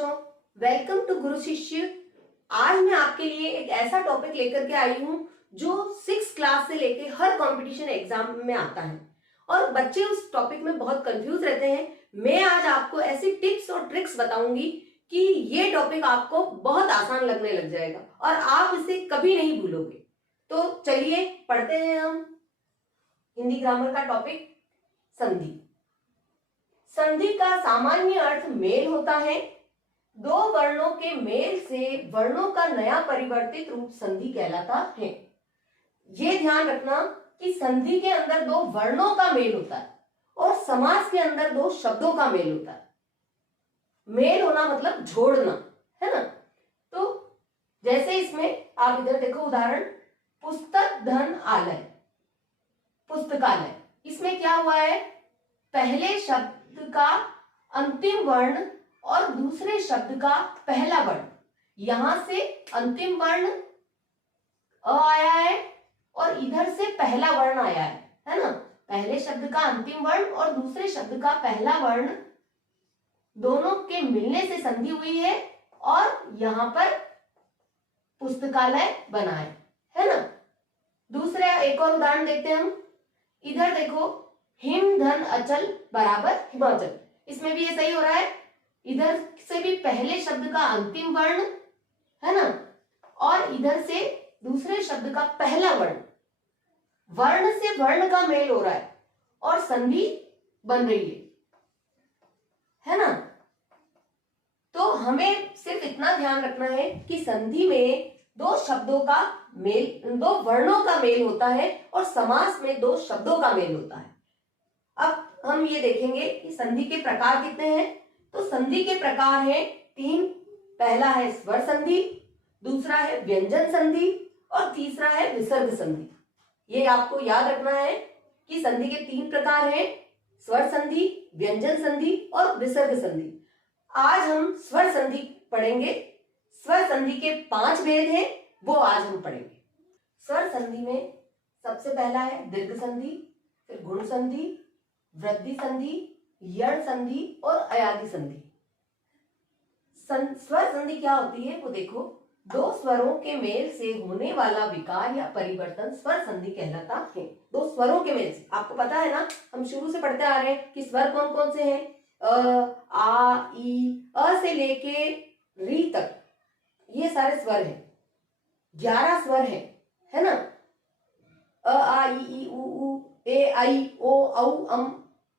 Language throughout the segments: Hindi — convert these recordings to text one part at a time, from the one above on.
बच्चों, वेलकम टू गुरु शिष्य। आज मैं आपके लिए एक ऐसा टॉपिक लेकर के आई हूँ जो 6 क्लास से लेके हर कंपटीशन एग्जाम में आता है और बच्चे उस टॉपिक में बहुत कंफ्यूज रहते हैं। मैं आज आपको ऐसी टिप्स और ट्रिक्स बताऊंगी कि ये टॉपिक आपको बहुत आसान लगने लग जाएगा और आप इसे कभी नहीं भूलोगे। तो चलिए पढ़ते हैं हम हिंदी ग्रामर का टॉपिक संधि। संधि का सामान्य अर्थ मेल होता है। दो वर्णों के मेल से वर्णों का नया परिवर्तित रूप संधि कहलाता है। ये ध्यान रखना कि संधि के अंदर दो वर्णों का मेल होता है और समास के अंदर दो शब्दों का मेल होता है। मेल होना मतलब जोड़ना, है ना। तो जैसे इसमें आप इधर देखो उदाहरण, पुस्तक धन आलय, पुस्तकालय। इसमें क्या हुआ है, पहले शब्द का अंतिम वर्ण और दूसरे शब्द का पहला वर्ण, यहां से अंतिम वर्ण अ आया है और इधर से पहला वर्ण आया है ना। पहले शब्द का अंतिम वर्ण और दूसरे शब्द का पहला वर्ण दोनों के मिलने से संधि हुई है और यहां पर पुस्तकालय बना है ना। दूसरा एक और उदाहरण देखते हैं हम। इधर देखो, हिम धन अचल बराबर हिमाचल। इसमें भी ये सही हो रहा है, इधर से भी पहले शब्द का अंतिम वर्ण, है ना, और इधर से दूसरे शब्द का पहला वर्ण, वर्ण से वर्ण का मेल हो रहा है और संधि बन रही है ना। तो हमें सिर्फ इतना ध्यान रखना है कि संधि में दो शब्दों का मेल, दो वर्णों का मेल होता है और समास में दो शब्दों का मेल होता है। अब हम ये देखेंगे कि संधि के प्रकार कितने हैं। तो संधि के प्रकार हैं 3। पहला है स्वर संधि, दूसरा है व्यंजन संधि और तीसरा है विसर्ग संधि। ये आपको याद रखना है कि संधि के 3 प्रकार हैं, स्वर संधि, व्यंजन संधि और विसर्ग संधि। आज हम स्वर संधि पढ़ेंगे। स्वर संधि के 5 भेद हैं, वो आज हम पढ़ेंगे। स्वर संधि में सबसे पहला है दीर्घ संधि, फिर गुण संधि, वृद्धि संधि, यण संधि और अयादि संधि। स्वर संधि क्या होती है वो देखो, दो स्वरों के मेल से होने वाला विकार या परिवर्तन स्वर संधि कहलाता है। दो स्वरों के मेल से, आपको पता है ना, हम शुरू से पढ़ते आ रहे हैं कि स्वर कौन कौन से हैं, अ, आ, ई, अ से लेके री तक ये सारे स्वर हैं। 11 स्वर हैं, है ना। अ, आ, ई, उ, ए, आई, ओ, औ,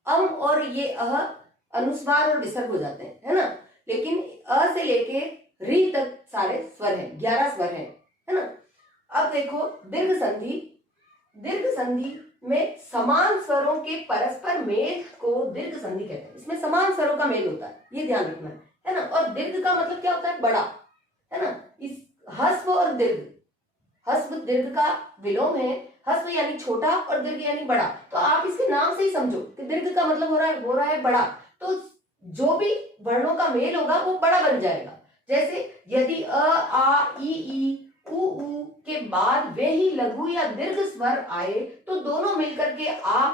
अम और ये अह अनुस्वार और विसर्ग हो जाते हैं, है ना। लेकिन अ से लेके री तक सारे स्वर हैं, 11 स्वर हैं, है ना। अब देखो दीर्घ संधि। दीर्घ संधि में समान स्वरों के परस्पर मेल को दीर्घ संधि कहते हैं। इसमें समान स्वरों का मेल होता है, ये ध्यान रखना है ना। और दीर्घ का मतलब क्या होता है, बड़ा, है ना। इस हस्व और दीर्घ, हस्व दीर्घ का विलोम है। हस्व यानी छोटा और दीर्घ यानी बड़ा। तो आप इसके नाम से ही समझो कि दीर्घ का मतलब हो रहा है बड़ा। तो जो भी वर्णों का मेल होगा वो बड़ा बन जाएगा। जैसे यदि अ, आ, ई, उ के बाद वे ही लघु या दीर्घ स्वर आए तो दोनों मिलकर के आ,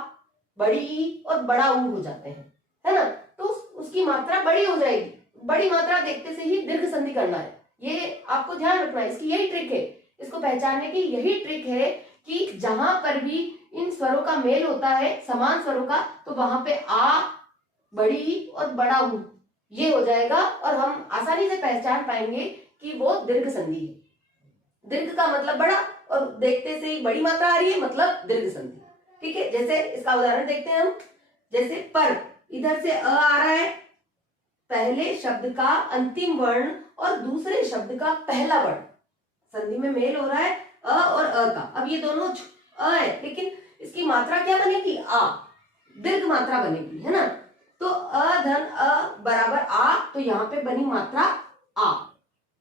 बड़ी ई और बड़ा ऊ हो जाते हैं, है ना। तो उसकी मात्रा बड़ी हो जाएगी। बड़ी मात्रा देखते से ही दीर्घ संधि करना है, ये आपको ध्यान रखना है। इसकी यही ट्रिक है, इसको पहचानने की यही ट्रिक है कि जहां पर भी इन स्वरों का मेल होता है, समान स्वरों का, तो वहां पे आ, बड़ी और बड़ा ऊ ये हो जाएगा और हम आसानी से पहचान पाएंगे कि वो दीर्घ संधि है। दीर्घ का मतलब बड़ा और देखते से ही बड़ी मात्रा आ रही है, मतलब दीर्घ संधि। ठीक है, जैसे इसका उदाहरण देखते हैं हम। जैसे पर, इधर से अ आ रहा है, पहले शब्द का अंतिम वर्ण और दूसरे शब्द का पहला वर्ण, संधि में मेल हो रहा है अ और अ का। अब ये दोनों अ है, लेकिन इसकी मात्रा क्या बनेगी, आ, दीर्घ मात्रा बनेगी, है ना। तो अ धन अ बराबर आ, तो यहाँ पे बनी मात्रा आ,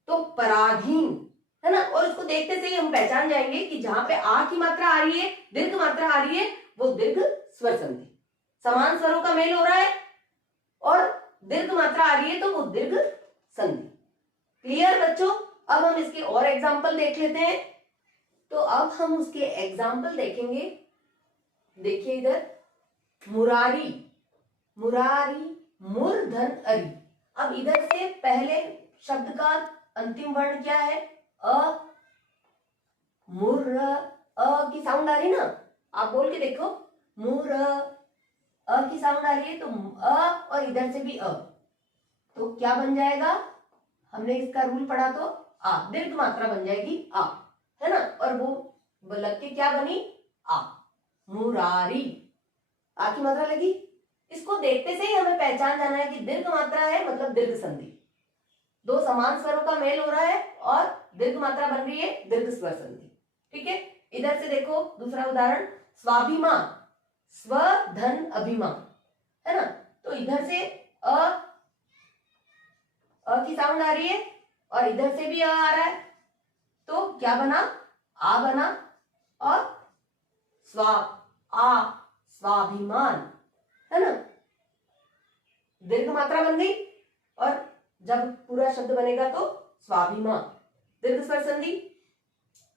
तो पराधीन, है ना। और इसको देखते से ही हम पहचान जाएंगे कि जहां पे आ की मात्रा आ रही है, दीर्घ मात्रा आ रही है, वो दीर्घ स्वर संधि, समान स्वरों का मेल हो रहा है और दीर्घ मात्रा आ रही है तो वो दीर्घ संधि। क्लियर बच्चों। अब हम इसके और एग्जाम्पल देख लेते हैं। तो अब हम उसके एग्जाम्पल देखेंगे। देखिए इधर, मुरारी, मुरारी, मूर्धन अरी। अब इधर से पहले शब्द का अंतिम वर्ण क्या है? अ। मुर, अ की साउंड आ रही ना, आप बोल के देखो, मुर, अ की साउंड आ रही है, तो अ और इधर से भी अ, तो क्या बन जाएगा? हमने इसका रूल पढ़ा तो आ, दीर्घ मात्रा बन जाएगी आ, है ना, और वो लग के क्या बनी? आ, मुरारी, आ की मात्रा लगी। इसको देखते से ही हमें पहचान जाना है कि दीर्घ मात्रा है, मतलब दीर्घ संधि, दो समान स्वरों का मेल हो रहा है और दीर्घ मात्रा बन रही है, दीर्घ स्वर संधि। ठीक है, इधर से देखो दूसरा उदाहरण, स्वाभिमान, स्व धन अभिमान, है ना, तो इधर से अ की साउंड आ रही है और इधर से भी अ आ रहा है, तो क्या बना? आ बना, और स्वाभिमान, है ना, दीर्घ मात्रा बन गई, और जब पूरा शब्द बनेगा तो स्वाभिमान, दीर्घ स्वर संधि।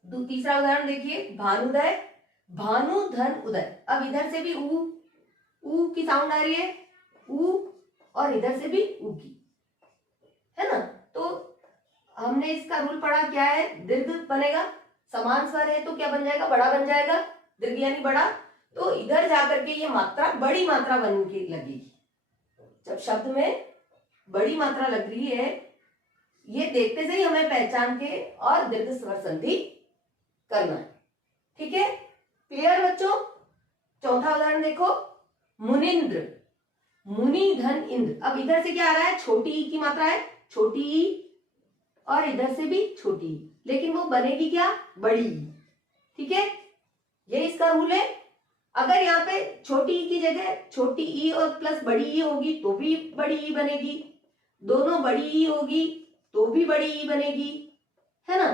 तीसरा उदाहरण देखिए, भानुदय, भानु धन उदय, अब इधर से भी ऊ की साउंड आ रही है, ऊ, और इधर से भी ऊ की, है ना, तो हमने इसका रूल पढ़ा, क्या है? दीर्घ बनेगा, समान स्वर है तो क्या बन जाएगा? बड़ा बन जाएगा, दीर्घ यानी बड़ा, तो इधर जाकर के ये मात्रा बड़ी मात्रा बन के लगेगी। जब शब्द में बड़ी मात्रा लग रही है, ये देखते से ही हमें पहचान के और दीर्घ स्वर संधि करना है। ठीक है, क्लियर बच्चों? चौथा उदाहरण देखो, मुनिंद्र, मुनि धन इंद्र, अब इधर से क्या आ रहा है? छोटी ई की मात्रा है, छोटी ई, और इधर से भी छोटी ई, लेकिन वो बनेगी क्या? बड़ी ई। ठीक है, ये इसका रूल है। अगर यहाँ पे छोटी ई की जगह छोटी ई और प्लस बड़ी ई होगी तो भी बड़ी ई बनेगी, दोनों बड़ी ई होगी तो भी बड़ी ई बनेगी, है ना,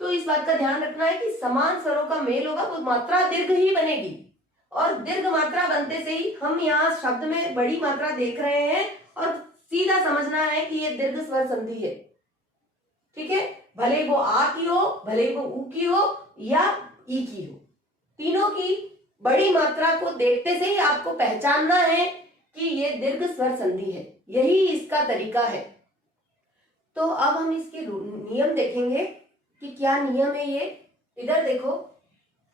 तो इस बात का ध्यान रखना है कि समान स्वरों का मेल होगा वो मात्रा दीर्घ ही बनेगी, और दीर्घ मात्रा बनते से ही हम यहाँ शब्द में बड़ी मात्रा देख रहे हैं और सीधा समझना है कि ये दीर्घ स्वर संधि है। ठीक है, भले वो आ की हो, भले वो ऊ की हो या ई की हो, तीनों की बड़ी मात्रा को देखते से ही आपको पहचानना है कि ये दीर्घ स्वर संधि है, यही इसका तरीका है। तो अब हम इसके नियम देखेंगे कि क्या नियम है ये। इधर देखो,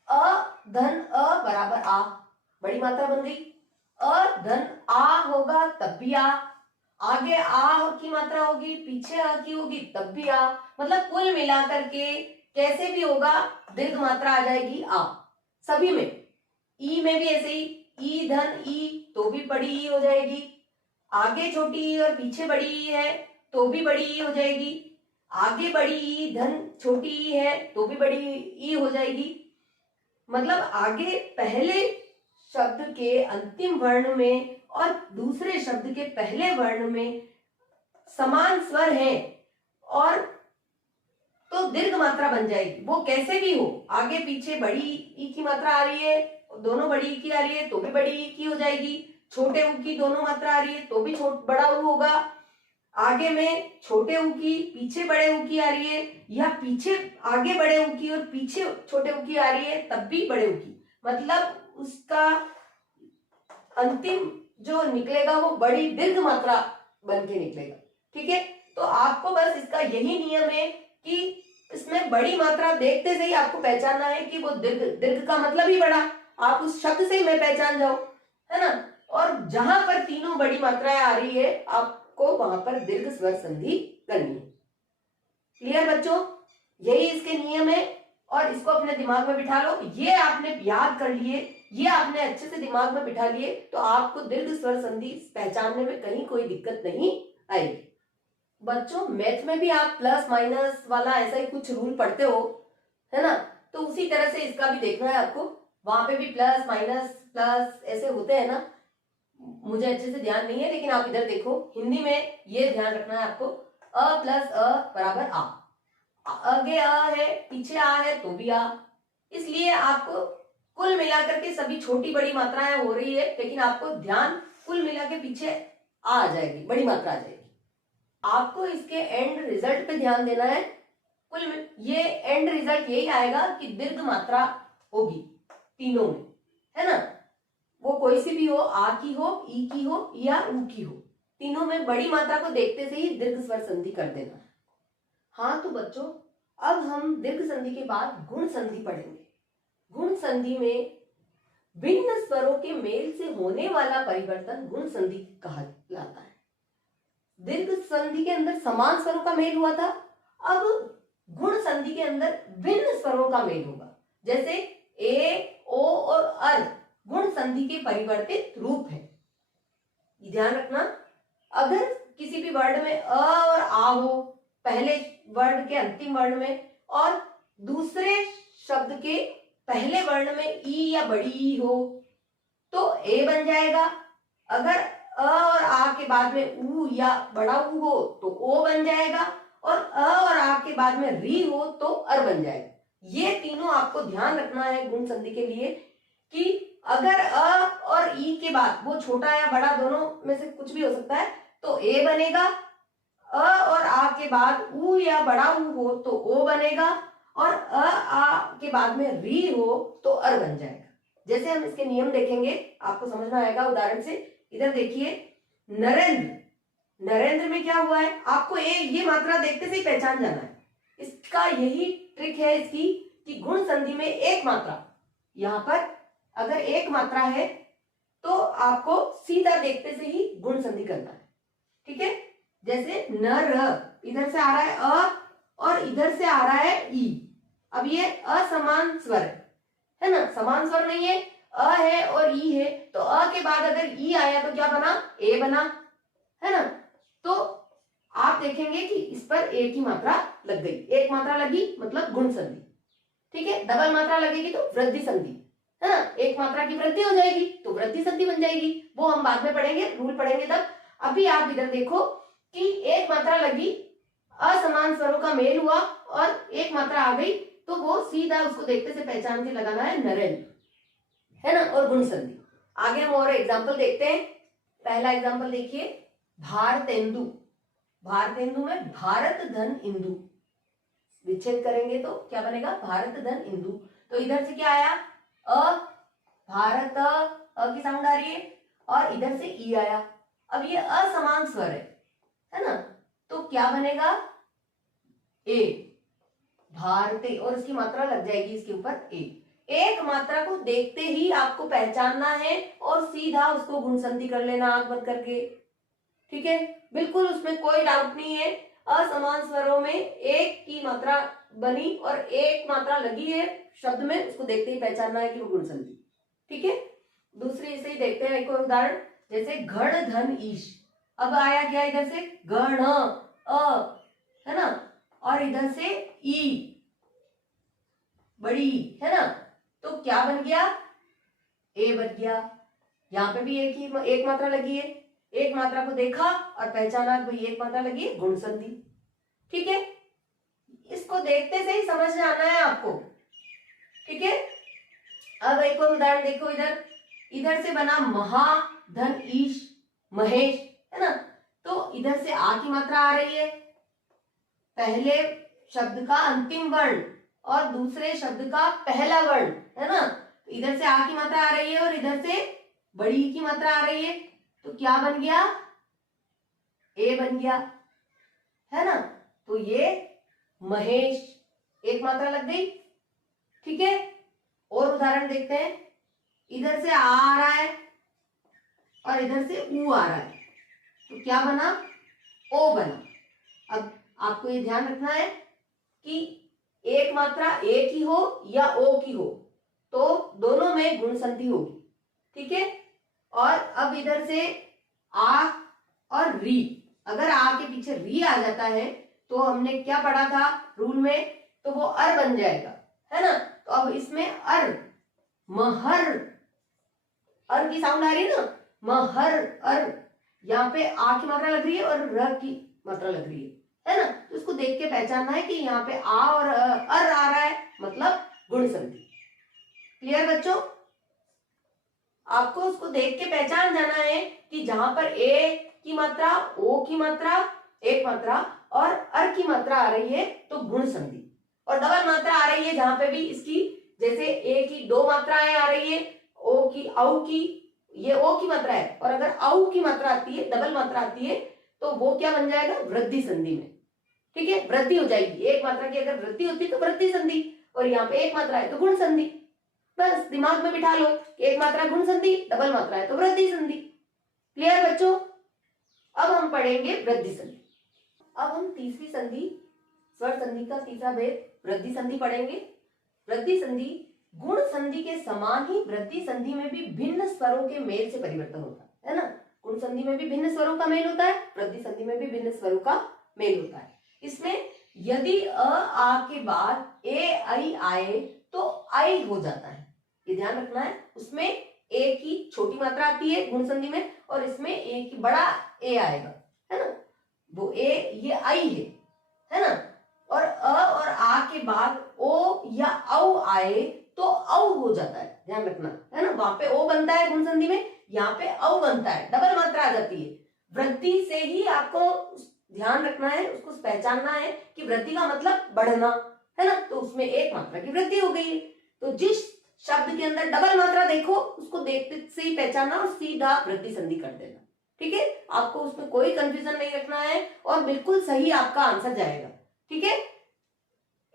अ धन अ बराबर आ, बड़ी मात्रा बन गई, अ धन आ होगा तब भी आ, आगे आ की मात्रा होगी, पीछे आ की होगी तब भी आ, मतलब कुल मिलाकर के कैसे भी होगा दीर्घ मात्रा आ जाएगी आ, सभी में। ई में भी ऐसे ही, ई धन ई तो भी बड़ी ई हो जाएगी, आगे छोटी ई और पीछे बड़ी ई है तो भी बड़ी ई हो जाएगी, आगे बड़ी ई धन छोटी ई है तो भी बड़ी ई हो जाएगी, मतलब आगे पहले शब्द के अंतिम वर्ण में और दूसरे शब्द के पहले वर्ण में समान स्वर है और तो दीर्घ मात्रा बन जाएगी, वो कैसे भी हो, आगे पीछे बड़ी ई की मात्रा आ रही है, दोनों बड़ी ई की आ रही है तो भी बड़ी ई की हो जाएगी, छोटे ऊ की दोनों मात्रा आ रही है तो भी बड़ा ऊ होगा, आगे में छोटे ऊ की पीछे बड़े ऊ की आ रही है, या पीछे आगे बड़े ऊ की और पीछे छोटे ऊ की आ रही है तब भी बड़े ऊ की, मतलब उसका अंतिम जो निकलेगा वो बड़ी दीर्घ मात्रा बन के निकलेगा। ठीक है, तो आपको बस इसका यही नियम है कि इसमें बड़ी मात्रा देखते से ही आपको पहचानना है कि वो दीर्घ, दीर्घ का मतलब ही बड़ा, आप उस शब्द से ही मैं पहचान जाओ, है ना, और जहां पर तीनों बड़ी मात्राएं आ रही है आपको वहां पर दीर्घ स्वर संधि करनी है। क्लियर बच्चों? यही इसके नियम है और इसको अपने दिमाग में बिठा लो, ये आपने याद कर लिए, ये आपने अच्छे से दिमाग में बिठा लिए तो आपको दीर्घ स्वर संधि पहचानने में कहीं कोई दिक्कत नहीं आएगी। बच्चों मैथ में भी आप प्लस माइनस वाला ऐसा ही कुछ रूल पढ़ते हो, है ना, तो उसी तरह से इसका भी देखना है आपको, वहां पे भी प्लस माइनस प्लस ऐसे होते हैं ना, मुझे अच्छे से ध्यान नहीं है लेकिन आप इधर देखो, हिंदी में ये ध्यान रखना है आपको, अ प्लस अ बराबर आ, आगे आ है पीछे आ है तो भी आ, इसलिए आपको कुल मिलाकर के सभी छोटी बड़ी मात्राएं हो रही है लेकिन आपको ध्यान कुल मिला के पीछे आ जाएगी, बड़ी मात्रा आ जाएगी। आपको इसके एंड रिजल्ट पे ध्यान देना है, कुल ये एंड रिजल्ट यही आएगा कि दीर्घ मात्रा होगी तीनों में, है ना, वो कोई सी भी हो, आ की हो, ई की हो या ऊ की हो। तीनों में बड़ी मात्रा को देखते से ही दीर्घ स्वर संधि कर देना है। हाँ तो बच्चों, अब हम दीर्घ संधि के बाद गुण संधि पढ़ेंगे। गुण संधि में भिन्न स्वरों के मेल से होने वाला परिवर्तन गुण संधि कहलाता है। दीर्घ संधि के अंदर समान स्वरों का मेल हुआ था, अब गुण संधि के अंदर भिन्न स्वरों का मेल होगा। जैसे ए, ओ और अर गुण संधि के परिवर्तित रूप है। ध्यान रखना, अगर किसी भी वर्ड में अ और आ हो पहले वर्ड के अंतिम वर्ण में, और दूसरे शब्द के पहले वर्ण में ई या बड़ी ई हो तो ए बन जाएगा। अगर अ और आ के बाद में ऊ या बड़ा ऊ हो तो ओ बन जाएगा, और अ और आ के बाद में री हो तो अर बन जाएगा। ये तीनों आपको ध्यान रखना है गुण संधि के लिए कि अगर अ और ई के बाद वो छोटा या बड़ा दोनों में से कुछ भी हो सकता है तो ए बनेगा, अ और आ के बाद ऊ या बड़ा ऊ हो तो ओ बनेगा, और अ आ के बाद में री हो तो अर बन जाएगा। जैसे हम इसके नियम देखेंगे आपको समझ में आएगा उदाहरण से। इधर देखिए, नरेंद्र, नरेंद्र में क्या हुआ है, आपको ये मात्रा देखते से ही पहचान जाना है। इसका यही ट्रिक है इसकी कि गुण संधि में एक मात्रा, यहां पर अगर एक मात्रा है तो आपको सीधा देखते से ही गुण संधि करना है। ठीक है, जैसे नर, इधर से आ रहा है अ और इधर से आ रहा है ई। अब ये असमान स्वर है ना, समान स्वर नहीं है, अ है और ई है, तो अ के बाद अगर ई आया तो क्या बना, ए बना, है ना। तो आप देखेंगे कि इस पर ए की मात्रा लग गई, एक मात्रा लगी मतलब गुण संधि। ठीक है, डबल मात्रा लगेगी तो वृद्धि संधि, है ना, एक मात्रा की वृद्धि हो जाएगी तो वृद्धि संधि बन जाएगी। वो हम बाद में पढ़ेंगे, रूल पढ़ेंगे तब। अभी आप इधर देखो कि एक मात्रा लगी, असमान स्वरों का मेल हुआ और एक मात्रा आ गई, तो वो सीधा उसको देखते से पहचान के लगाना है नरेंद्र, है ना, और गुण संधि। आगे हम और एग्जाम्पल देखते हैं। पहला एग्जाम्पल देखिए, भारतेंदु। भारतेंदु में भारत धन इंदु, विच्छेद करेंगे तो क्या बनेगा, भारत धन इंदु। तो इधर से क्या आया, अ, भारत, अ की साउंड आ रही है, और इधर से ई आया। अब ये असमान स्वर है ना, तो क्या बनेगा, ए, भारते, और इसकी मात्रा लग जाएगी इसके ऊपर ए। एक मात्रा को देखते ही आपको पहचानना है और सीधा उसको गुण संधि कर लेना आंख बंद करके। ठीक है, बिल्कुल उसमें कोई डाउट नहीं है। असमान स्वरों में एक की मात्रा बनी और एक मात्रा लगी है शब्द में, उसको देखते ही पहचानना है कि वो गुण संधि। ठीक है, दूसरी इसे ही देखते हैं एक और उदाहरण, जैसे घड़ धन ईश। अब आया क्या, इधर से गण, अ, है ना, और इधर से ई, बड़ी, है ना, तो क्या बन गया, ए बन गया। यहां पे भी एक मात्रा लगी है, एक मात्रा को देखा और पहचाना भाई एक मात्रा लगी है, गुण संधि। ठीक है, इसको देखते से ही समझ में आना है आपको। ठीक है, अब एक और उदाहरण देखो, इधर से बना महा धन ईश महेश, है ना, तो इधर से आ की मात्रा आ रही है, पहले शब्द का अंतिम वर्ण और दूसरे शब्द का पहला वर्ण, है ना, तो इधर से आ की मात्रा आ रही है और इधर से बड़ी की मात्रा आ रही है, तो क्या बन गया, ए बन गया, है ना। तो ये महेश, एक मात्रा लग गई। ठीक है, और उदाहरण देखते हैं, इधर से आ रहा है और इधर से ऊ आ रहा है, तो क्या बना, ओ बना। अब आपको ये ध्यान रखना है कि एक मात्रा ए की हो या ओ की हो तो दोनों में गुण संधि होगी। ठीक है, और अब इधर से आ और री, अगर आ के पीछे री आ जाता है तो हमने क्या पढ़ा था रूल में, तो वो अर बन जाएगा, है ना। तो अब इसमें अर, महर, अर की साउंड आ रही है ना, महर, अर, यहाँ पे आ की मात्रा लग रही है और र की मात्रा लग रही है ना। तो इसको देख के पहचानना है कि यहाँ पे आ और अर आ रहा है, मतलब गुण संधि। क्लियर बच्चों, आपको उसको देख के पहचान जाना है कि जहां पर ए की मात्रा, ओ की मात्रा, एक मात्रा और अर की मात्रा आ रही है तो गुण संधि, और डबल मात्रा आ रही है जहां पे भी इसकी, जैसे ए की दो मात्राएं आ रही है, ओ की, औ की, ये ओ की मात्रा है, और अगर औ की मात्रा आती है, डबल मात्रा आती है, तो वो क्या बन जाएगा, वृद्धि संधि में। ठीक है, वृद्धि हो जाएगी। एक मात्रा की अगर वृद्धि होती है तो वृद्धि संधि, और यहाँ पे एक मात्रा है तो गुण संधि। बस दिमाग में बिठा लो, एक मात्रा गुण संधि, डबल मात्रा है तो वृद्धि संधि। क्लियर बच्चों? अब हम पढ़ेंगे वृद्धि संधि। अब हम तीसरी संधि, स्वर संधि का तीसरा भेद वृद्धि संधि पढ़ेंगे। वृद्धि संधि गुण संधि के समान ही वृद्धि संधि में भी भिन्न स्वरों के मेल से परिवर्तन होता है ना। गुण संधि में भी भिन्न स्वरों का मेल होता है, वृद्धि संधि में भी भिन्न स्वरों का मेल होता है। इसमें यदि अ आ के बाद ए आई आए तो आई हो जाता है, ये ध्यान रखना है। उसमें ए की छोटी मात्रा आती है गुण संधि में, और इसमें ए की बड़ा ए आएगा, है ना। वो ए ये आई है ना। और अ और आ के बाद ओ या औ आए तो औ हो जाता है, ध्यान रखना, है ना। वहां पे ओ बनता है गुण संधि में, यहाँ पे औ बनता है, डबल मात्रा आ जाती है। वृद्धि से ही आपको ध्यान रखना है, उसको पहचानना है कि वृद्धि का मतलब बढ़ना, है ना। तो उसमें एक मात्रा की वृद्धि हो गई है। तो जिस शब्द के अंदर डबल मात्रा देखो उसको देखते से ही पहचानना और सीधा वृद्धि संधि कर देना। ठीक है, आपको उसमें कोई कंफ्यूजन नहीं रखना है और बिल्कुल सही आपका आंसर जाएगा। ठीक है,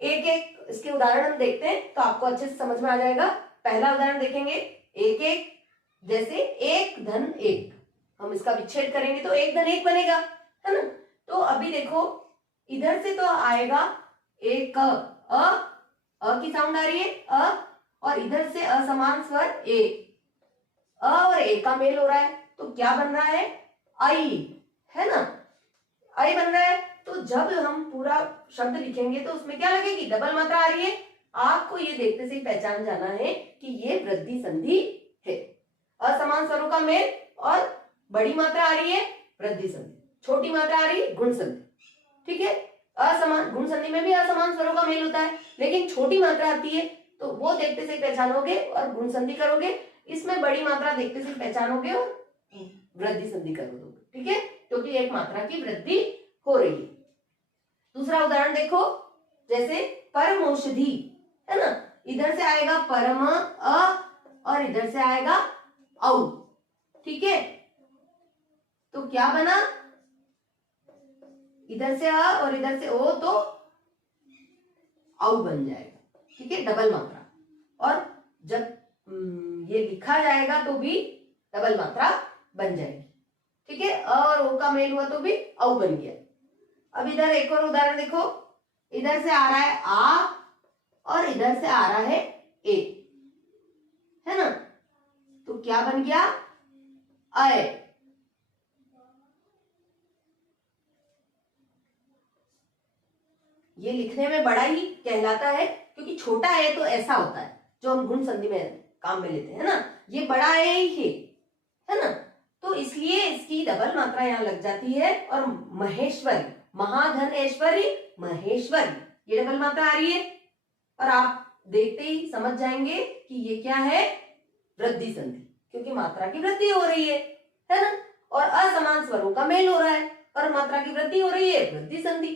एक एक इसके उदाहरण हम देखते हैं तो आपको अच्छे से समझ में आ जाएगा। पहला उदाहरण देखेंगे, एक एक, जैसे एक धन एक, हम इसका विच्छेद करेंगे तो एक धन एक बनेगा, है ना। तो अभी देखो इधर से तो आएगा एक अ की साउंड आ रही है अ, और इधर से असमान स्वर ए, अ और ए का मेल हो रहा है तो क्या बन रहा है, आई, है ना, आई बन रहा है। तो जब हम पूरा शब्द लिखेंगे तो उसमें क्या लगेगी, डबल मात्रा आ रही है। आपको ये देखते से ही पहचान जाना है कि ये वृद्धि संधि है। असमान स्वरों का मेल, और बड़ी मात्रा आ रही है वृद्धि संधि, छोटी मात्रा आ रही है गुण संधि। ठीक है, असमान गुण संधि में भी असमान स्वरों का मेल होता है, लेकिन छोटी मात्रा आती है तो वो देखते से पहचानोगे और गुण संधि करोगे। इसमें बड़ी मात्रा देखते से पहचानोगे और वृद्धि संधि करोगे। ठीक है, क्योंकि एक मात्रा की वृद्धि हो रही है। दूसरा उदाहरण देखो, जैसे परम औषधि, है ना। इधर से आएगा परम अ और इधर से आएगा औ। ठीक है, तो क्या बना, इधर से अ और इधर से ओ तो औ बन जाएगा। ठीक है, डबल मात्रा। और जब ये लिखा जाएगा तो भी डबल मात्रा बन जाएगी। ठीक है, अ और ओ का मेल हुआ तो भी औ बन गया। अब इधर एक और उदाहरण देखो, इधर से आ रहा है आ और इधर से आ रहा है ए, है ना। तो क्या बन गया, अय। ये लिखने में बड़ा ही कहलाता है क्योंकि छोटा है तो ऐसा होता है जो हम गुण संधि में काम में लेते हैं, है ना। ये बड़ा है ही है ना, तो इसलिए इसकी डबल मात्रा यहाँ लग जाती है। और महेश्वरी, महाधन ऐश्वर्य महेश्वरी, ये डबल मात्रा आ रही है। और आप देखते ही समझ जाएंगे कि ये क्या है, वृद्धि संधि, क्योंकि मात्रा की वृद्धि हो रही है ना। और असमान स्वरों का मेल हो रहा है और मात्रा की वृद्धि हो रही है, वृद्धि संधि।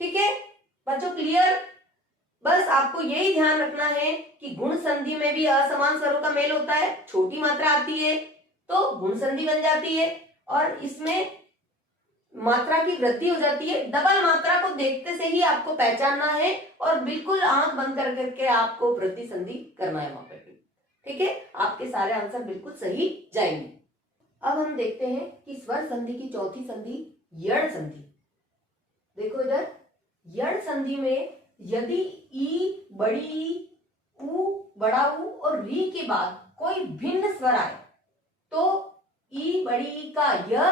ठीक है बच्चों, क्लियर? बस आपको यही ध्यान रखना है कि गुण संधि में भी असमान स्वरों का मेल होता है, छोटी मात्रा आती है तो गुण संधि बन जाती है, और इसमें मात्रा की वृद्धि हो जाती है। डबल मात्रा को देखते से ही आपको पहचानना है और बिल्कुल आंख बंद कर करके आपको वृद्धि संधि करना है वहां पे। ठीक है, आपके सारे आंसर बिल्कुल सही जाएंगे। अब हम देखते हैं कि स्वर संधि की चौथी संधि यण संधि। देखो इधर, यण संधि में यदि ई बड़ी ई, उ बड़ा उ और री के बाद कोई भिन्न स्वर आए तो ई बड़ी ई का य,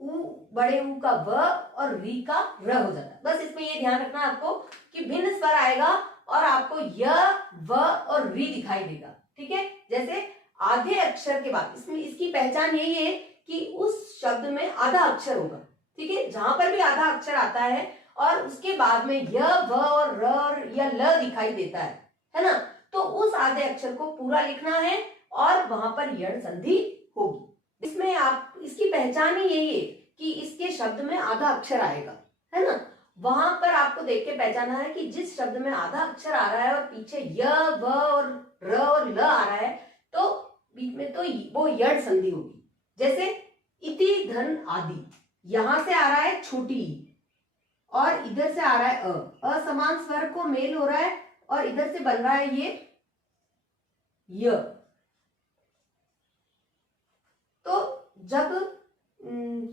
उ बड़े उ का व और री का र हो जाता है। बस इसमें ये ध्यान रखना आपको कि भिन्न स्वर आएगा और आपको य, व और री दिखाई देगा। ठीक है, जैसे आधे अक्षर के बाद, इसमें इसकी पहचान यही है कि उस शब्द में आधा अक्षर होगा। ठीक है, जहां पर भी आधा अक्षर आता है और उसके बाद में य, व और र या ल दिखाई देता है ना, तो उस आधे अक्षर को पूरा लिखना है और वहां पर यण संधि होगी। इसमें आप, इसकी पहचान ही यही है कि इसके शब्द में आधा अक्षर आएगा, है ना। वहां पर आपको देख के पहचाना है कि जिस शब्द में आधा अक्षर आ रहा है और पीछे य, व और र और ल आ रहा है तो बीच में तो तो वो यड़ संधि होगी। जैसे इति धन आदि, यहां से आ रहा है छोटी ई और इधर से आ रहा है असमान स्वर को मेल हो रहा है और इधर से बन रहा है ये य। तो जब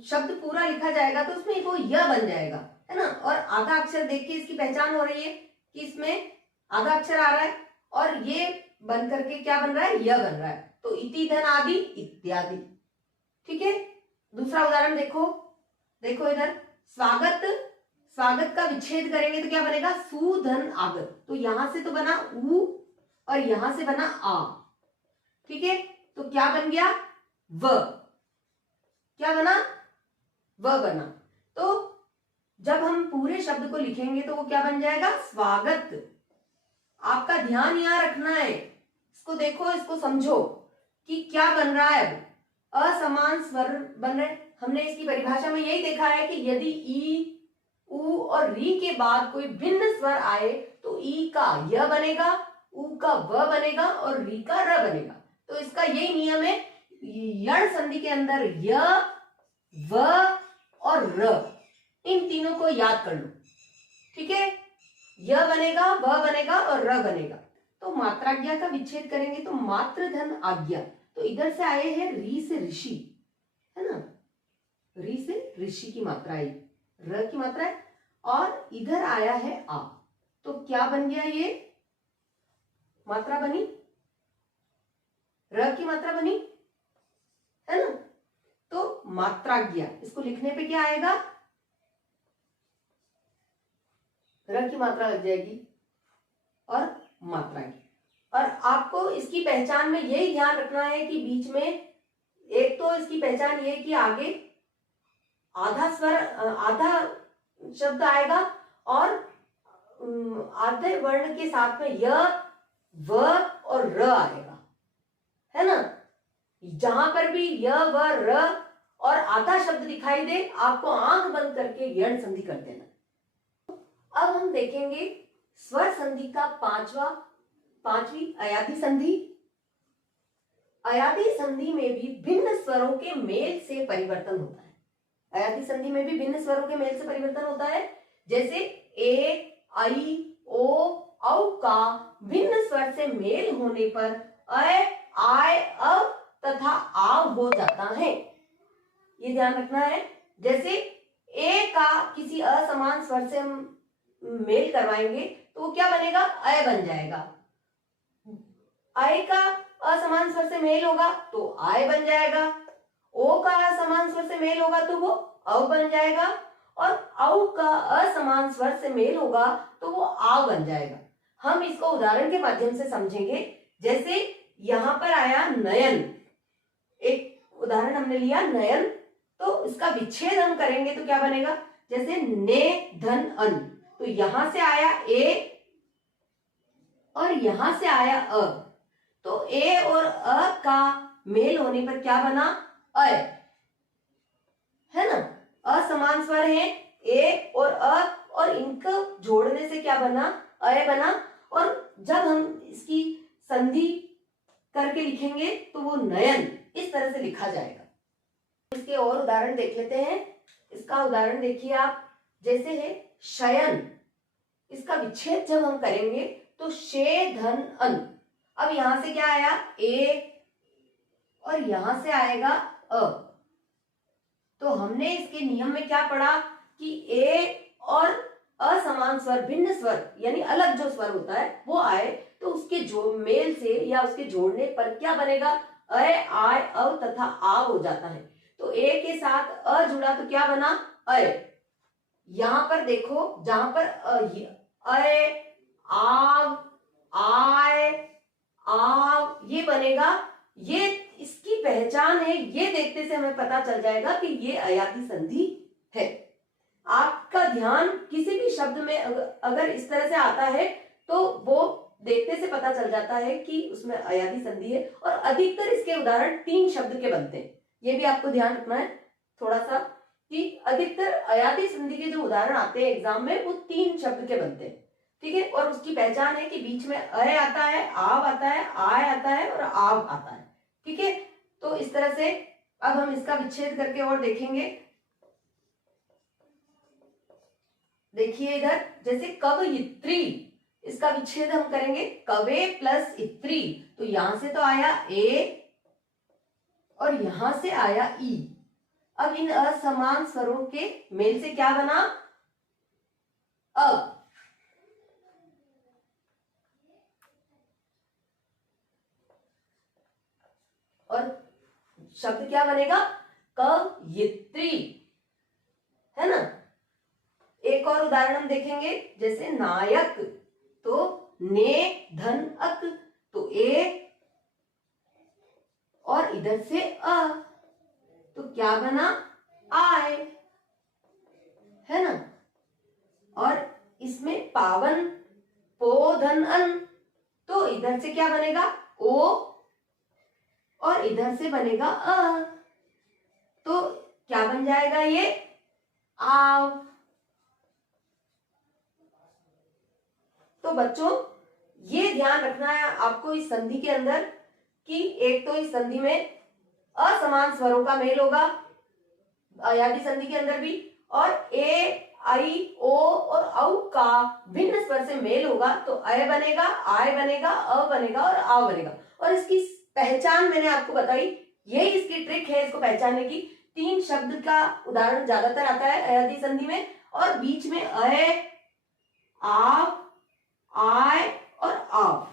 शब्द पूरा लिखा जाएगा तो उसमें वो य बन जाएगा, है ना। और आधा अक्षर देख के इसकी पहचान हो रही है कि इसमें आधा अक्षर आ रहा है और ये बन करके क्या बन रहा है, य बन रहा है। तो इति धन आदि इत्यादि। ठीक है, दूसरा उदाहरण देखो, देखो इधर स्वागत, स्वागत का विच्छेद करेंगे तो क्या बनेगा, सु धन आगत। तो यहां से तो बना उ और यहां से बना आ। ठीक है, तो क्या बन गया, व। क्या बना, व बना। तो जब हम पूरे शब्द को लिखेंगे तो वो क्या बन जाएगा, स्वागत। आपका ध्यान यहां रखना है, इसको देखो, इसको समझो कि क्या बन रहा है। अब असमान स्वर बन रहे, हमने इसकी परिभाषा में यही देखा है कि यदि ई, उ और री के बाद कोई भिन्न स्वर आए तो ई का य बनेगा, उ का व बनेगा और री का र बनेगा। तो इसका यही नियम है, यड़ संधि के अंदर य, व और र, इन तीनों को याद कर लो। ठीक है, य बनेगा, व बनेगा और र बनेगा। तो मात्राज्ञा का विच्छेद करेंगे तो मात्र धन आज्ञा। तो इधर से आए हैं री से ऋषि, है ना, री से ऋषि की मात्रा आई, र की मात्रा है, और इधर आया है आ। तो क्या बन गया, ये मात्रा बनी, र की मात्रा बनी, है ना। तो मात्राज्ञा, इसको लिखने पे क्या आएगा, र की मात्रा लग जाएगी और मात्रा की। और आपको इसकी पहचान में यही ध्यान रखना है कि बीच में एक तो इसकी पहचान ये कि आगे आधा स्वर, आधा शब्द आएगा और आधे वर्ण के साथ में य, व और र आएगा, है ना। जहां पर भी य, व, र और आधा शब्द दिखाई दे, आपको आंख बंद करके यण संधि कर देना। अब हम देखेंगे स्वर संधि का पांचवी अयादी संधि। अयादी संधि में भी भिन्न स्वरों के मेल से परिवर्तन होता है। अयादी संधि में भी भिन्न स्वरों के मेल से परिवर्तन होता है। जैसे ए, आई, ओ, औ का भिन्न स्वर से मेल होने पर अ, आय, अव तथा आव हो जाता है, ये ध्यान रखना है। जैसे ए का किसी असमान स्वर से हम मेल करवाएंगे तो वो क्या बनेगा, अय बन जाएगा। आय का असमान स्वर से मेल होगा तो आय बन जाएगा। ओ का असमान स्वर से मेल होगा तो वो अव बन जाएगा और औ का असमान स्वर से मेल होगा तो वो आव बन जाएगा। हम इसको उदाहरण के माध्यम से समझेंगे। जैसे यहां पर आया नयन, एक उदाहरण हमने लिया नयन, तो इसका विच्छेद हम करेंगे तो क्या बनेगा, जैसे ने धन अन। तो यहां से आया ए और यहां से आया अ, तो ए और अ का मेल होने पर क्या बना, अय, है ना। असमान स्वर है ए और अ और इनको जोड़ने से क्या बना, अय बना। और जब हम इसकी संधि करके लिखेंगे तो वो नयन इस तरह से लिखा जाएगा। इसके और उदाहरण देख लेते हैं। इसका उदाहरण देखिए आप, जैसे है शयन, इसका विच्छेद जब हम करेंगे तो शे धन अन। अब यहां से क्या आया, ए और यहां से आएगा अ। तो हमने इसके नियम में क्या पढ़ा कि ए और असमान स्वर, भिन्न स्वर यानी अलग जो स्वर होता है वो आए तो उसके जो मेल से या उसके जोड़ने पर क्या बनेगा, अय, आय, अव तथा आव हो जाता है। तो ए के साथ अ जुड़ा तो क्या बना, अय। यहां पर देखो, जहां पर अय, आव, आय, आव ये बनेगा, ये इसकी पहचान है। ये देखते से हमें पता चल जाएगा कि ये अयादी संधि है। आपका ध्यान किसी भी शब्द में अगर इस तरह से आता है तो वो देखते से पता चल जाता है कि उसमें अयादी संधि है। और अधिकतर इसके उदाहरण 3 शब्द के बनते हैं, ये भी आपको ध्यान रखना है थोड़ा सा कि अधिकतर अयादी संधि के जो उदाहरण आते हैं एग्जाम में वो 3 शब्द के बनते हैं। ठीक है, और उसकी पहचान है कि बीच में अय आता है, आव आता है, आय आता है और आव आता है। ठीक है, तो इस तरह से अब हम इसका विच्छेद करके और देखेंगे। देखिए इधर जैसे कवयित्री, इसका विच्छेद हम करेंगे कवे प्लस इत्री, तो यहां से तो आया ए और यहां से आया ई। अब इन असमान स्वरों के मेल से क्या बना, अ। और शब्द क्या बनेगा, कवयित्री, है ना। एक और उदाहरण हम देखेंगे, जैसे नायक, तो ने धन अक, तो ए और इधर से अ, तो क्या बना, आय, है ना। और इसमें पावन, पो धन अन, तो इधर से क्या बनेगा, ओ और इधर से बनेगा अ, तो क्या बन जाएगा ये, आव। तो बच्चों ये ध्यान रखना है आपको इस संधि के अंदर कि एक तो इस संधि में असमान स्वरों का मेल होगा, अयादी संधि के अंदर भी, और ए आई ओ और औ का भिन्न स्वर से मेल होगा, तो अय बनेगा, आय बनेगा, अ बनेगा और आ बनेगा। और इसकी पहचान मैंने आपको बताई, यही इसकी ट्रिक है इसको पहचानने की। 3 शब्द का उदाहरण ज्यादातर आता है अयादी संधि में, और बीच में अय, आव, आय और आव,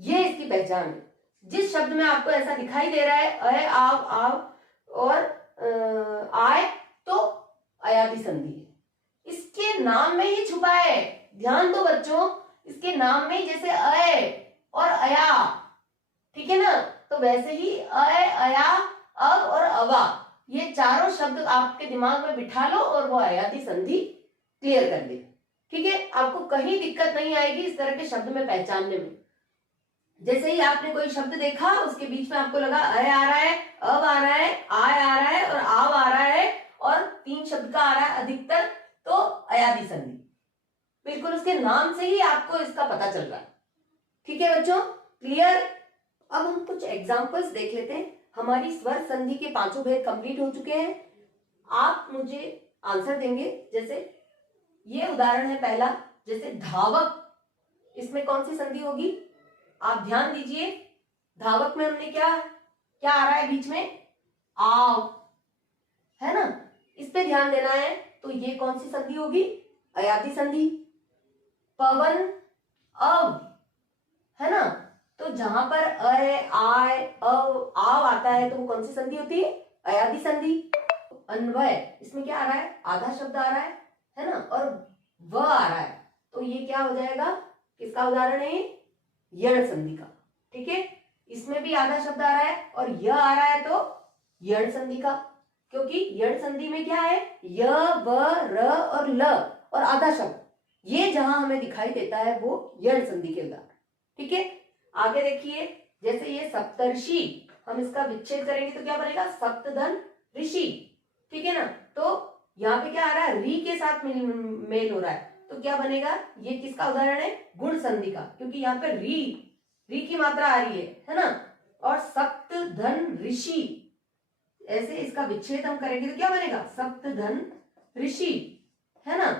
ये इसकी पहचान है। जिस शब्द में आपको ऐसा दिखाई दे रहा है अय, आव, आव और आय, तो अयादी संधि है। इसके नाम में ही छुपा है, ध्यान दो बच्चों, इसके नाम में ही जैसे अय और अया, ठीक है ना, तो वैसे ही अय, अया, अव और अवा, ये चारों शब्द आपके दिमाग में बिठा लो और वो अयादी संधि क्लियर कर दे, ठीक है। आपको कहीं दिक्कत नहीं आएगी इस तरह के शब्द में पहचानने में। जैसे ही आपने कोई शब्द देखा, उसके बीच में आपको लगा अय आ रहा है, अब आ रहा है, आय आ रहा है और आव आ रहा है, और 3 शब्द का आ रहा है अधिकतर, तो अयादी संधि, बिल्कुल उसके नाम से ही आपको इसका पता चल रहा है, ठीक है बच्चों, क्लियर। अब हम कुछ एग्जांपल्स देख लेते हैं। हमारी स्वर संधि के 5 भेद कंप्लीट हो चुके हैं। आप मुझे आंसर देंगे। जैसे ये उदाहरण है पहला, जैसे धावक, इसमें कौन सी संधि होगी, आप ध्यान दीजिए। धावक में हमने क्या क्या आ रहा है बीच में, आव, है ना, इस पे ध्यान देना है। तो ये कौन सी संधि होगी, अयादी संधि। पवन, अव, है ना, तो जहां पर अय, आय, अव, आव आता है तो वो कौन सी संधि होती है, अयादी संधि। अन्वय, इसमें क्या आ रहा है, आधा शब्द आ रहा है ना, और व आ रहा है, तो ये क्या हो जाएगा, किसका उदाहरण है, यण संधि का, ठीक है। इसमें भी आधा शब्द आ रहा है और य आ रहा है, तो यण संधि का, क्योंकि यण संधि में क्या है, य, व, र और ल और आधा शब्द, ये जहां हमें दिखाई देता है वो यण संधि के उदाहरण, ठीक है। आगे देखिए, जैसे ये सप्तर्षि, हम इसका विच्छेद करेंगे तो क्या बनेगा, सप्तधन ऋषि, ठीक है ना। तो यहाँ पे क्या आ रहा है, री के साथ मेल हो रहा है, तो क्या बनेगा, ये किसका उदाहरण है, गुण संधि का, क्योंकि यहाँ पे री की मात्रा आ रही है ना। और सप्त धन ऋषि, ऐसे इसका विच्छेद हम करेंगे तो क्या बनेगा, सप्त धन ऋषि, है ना।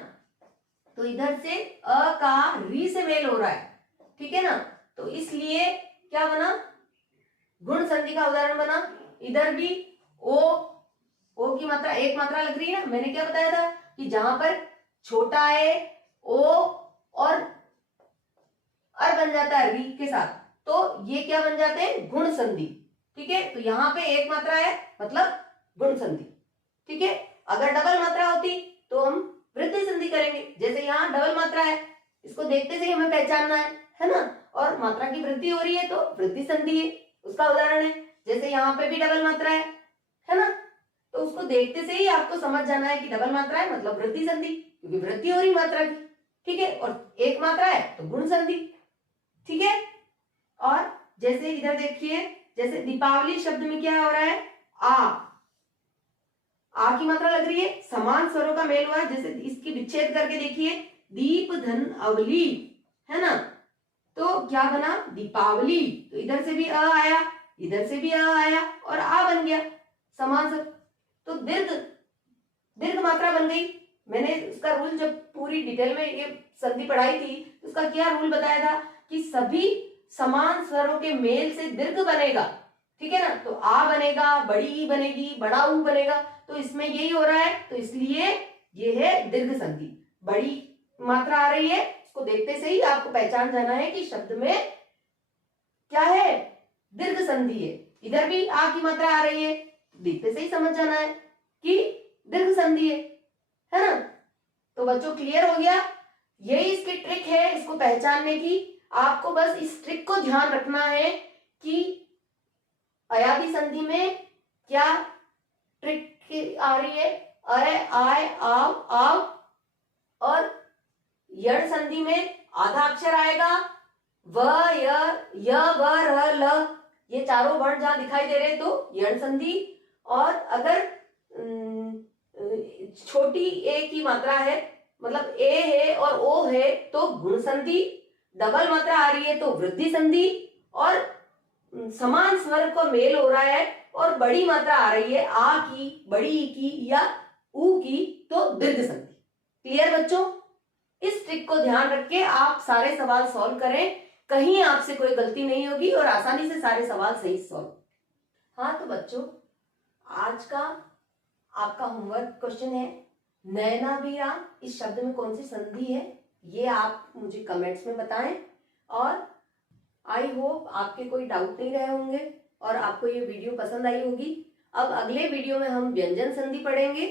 तो इधर से अ का री से मेल हो रहा है, ठीक है ना, तो इसलिए क्या बना, गुण संधि का उदाहरण बना। इधर भी ओ की मात्रा एक मात्रा लग रही है ना, मैंने क्या बताया था कि जहां पर छोटा है ओ और अर बन जाता है री के साथ, तो ये क्या बन जाते हैं, गुण संधि, ठीक है। तो यहाँ पे एक मात्रा है मतलब गुण संधि, ठीक है। अगर डबल मात्रा होती तो हम वृद्धि संधि करेंगे, जैसे यहाँ डबल मात्रा है, इसको देखते से हमें पहचानना है ना, और मात्रा की वृद्धि हो रही है तो वृद्धि संधि है, उसका उदाहरण है। जैसे यहाँ पे भी डबल मात्रा है ना, तो उसको देखते से ही आपको समझ जाना है कि डबल मात्रा है मतलब वृद्धि संधि, क्योंकि वृद्धि हो रही मात्रा की, ठीक है। और एक मात्रा है तो गुण संधि, ठीक है। और जैसे इधर देखिए, जैसे दीपावली शब्द में क्या हो रहा है, आ की मात्रा लग रही है, समान स्वरों का मेल हुआ है। जैसे इसकी विच्छेद करके देखिए, दीप धन अवली, है ना, तो क्या बना, दीपावली, तो इधर से भी अ आया, इधर से भी आ आया और आ बन गया समान शब्द, तो दीर्घ दीर्घ मात्रा बन गई। मैंने उसका रूल जब पूरी डिटेल में ये संधि पढ़ाई थी तो उसका क्या रूल बताया था कि सभी समान स्वरों के मेल से दीर्घ बनेगा, ठीक है ना। तो आ बनेगा, बड़ी ई बनेगी, बड़ा ऊ बनेगा, तो इसमें यही हो रहा है, तो इसलिए ये है दीर्घ संधि। बड़ी मात्रा आ रही है, इसको देखते से ही आपको पहचान जाना है कि शब्द में क्या है, दीर्घ संधि है। इधर भी आ की मात्रा आ रही है, देखते से ही समझ जाना है कि दीर्घ संधि है ना। तो बच्चों क्लियर हो गया, यही इसकी ट्रिक है इसको पहचानने की। आपको बस इस ट्रिक को ध्यान रखना है कि अयादी संधि में क्या ट्रिक आ रही है, अय आय आव आव, और यण संधि में आधा अक्षर आएगा, व य व र ल, ये चारों वर्ण जहां दिखाई दे रहे तो यण संधि। और अगर छोटी ए की मात्रा है, मतलब ए है और ओ है, तो गुण संधि। डबल मात्रा आ रही है तो वृद्धि संधि, और समान स्वर को मेल हो रहा है और बड़ी मात्रा आ रही है आ की, बड़ी ई की या ऊ की, तो दीर्घ संधि। क्लियर बच्चों, इस ट्रिक को ध्यान रख के आप सारे सवाल सॉल्व करें, कहीं आपसे कोई गलती नहीं होगी और आसानी से सारे सवाल सही सॉल्व। हाँ तो बच्चों, आज का आपका होमवर्क क्वेश्चन है, नयनाभिराम इस शब्द में कौन सी संधि है, ये आप मुझे कमेंट्स में बताएं। और आई होप आपके कोई डाउट नहीं रहे होंगे और आपको ये वीडियो पसंद आई होगी। अब अगले वीडियो में हम व्यंजन संधि पढ़ेंगे।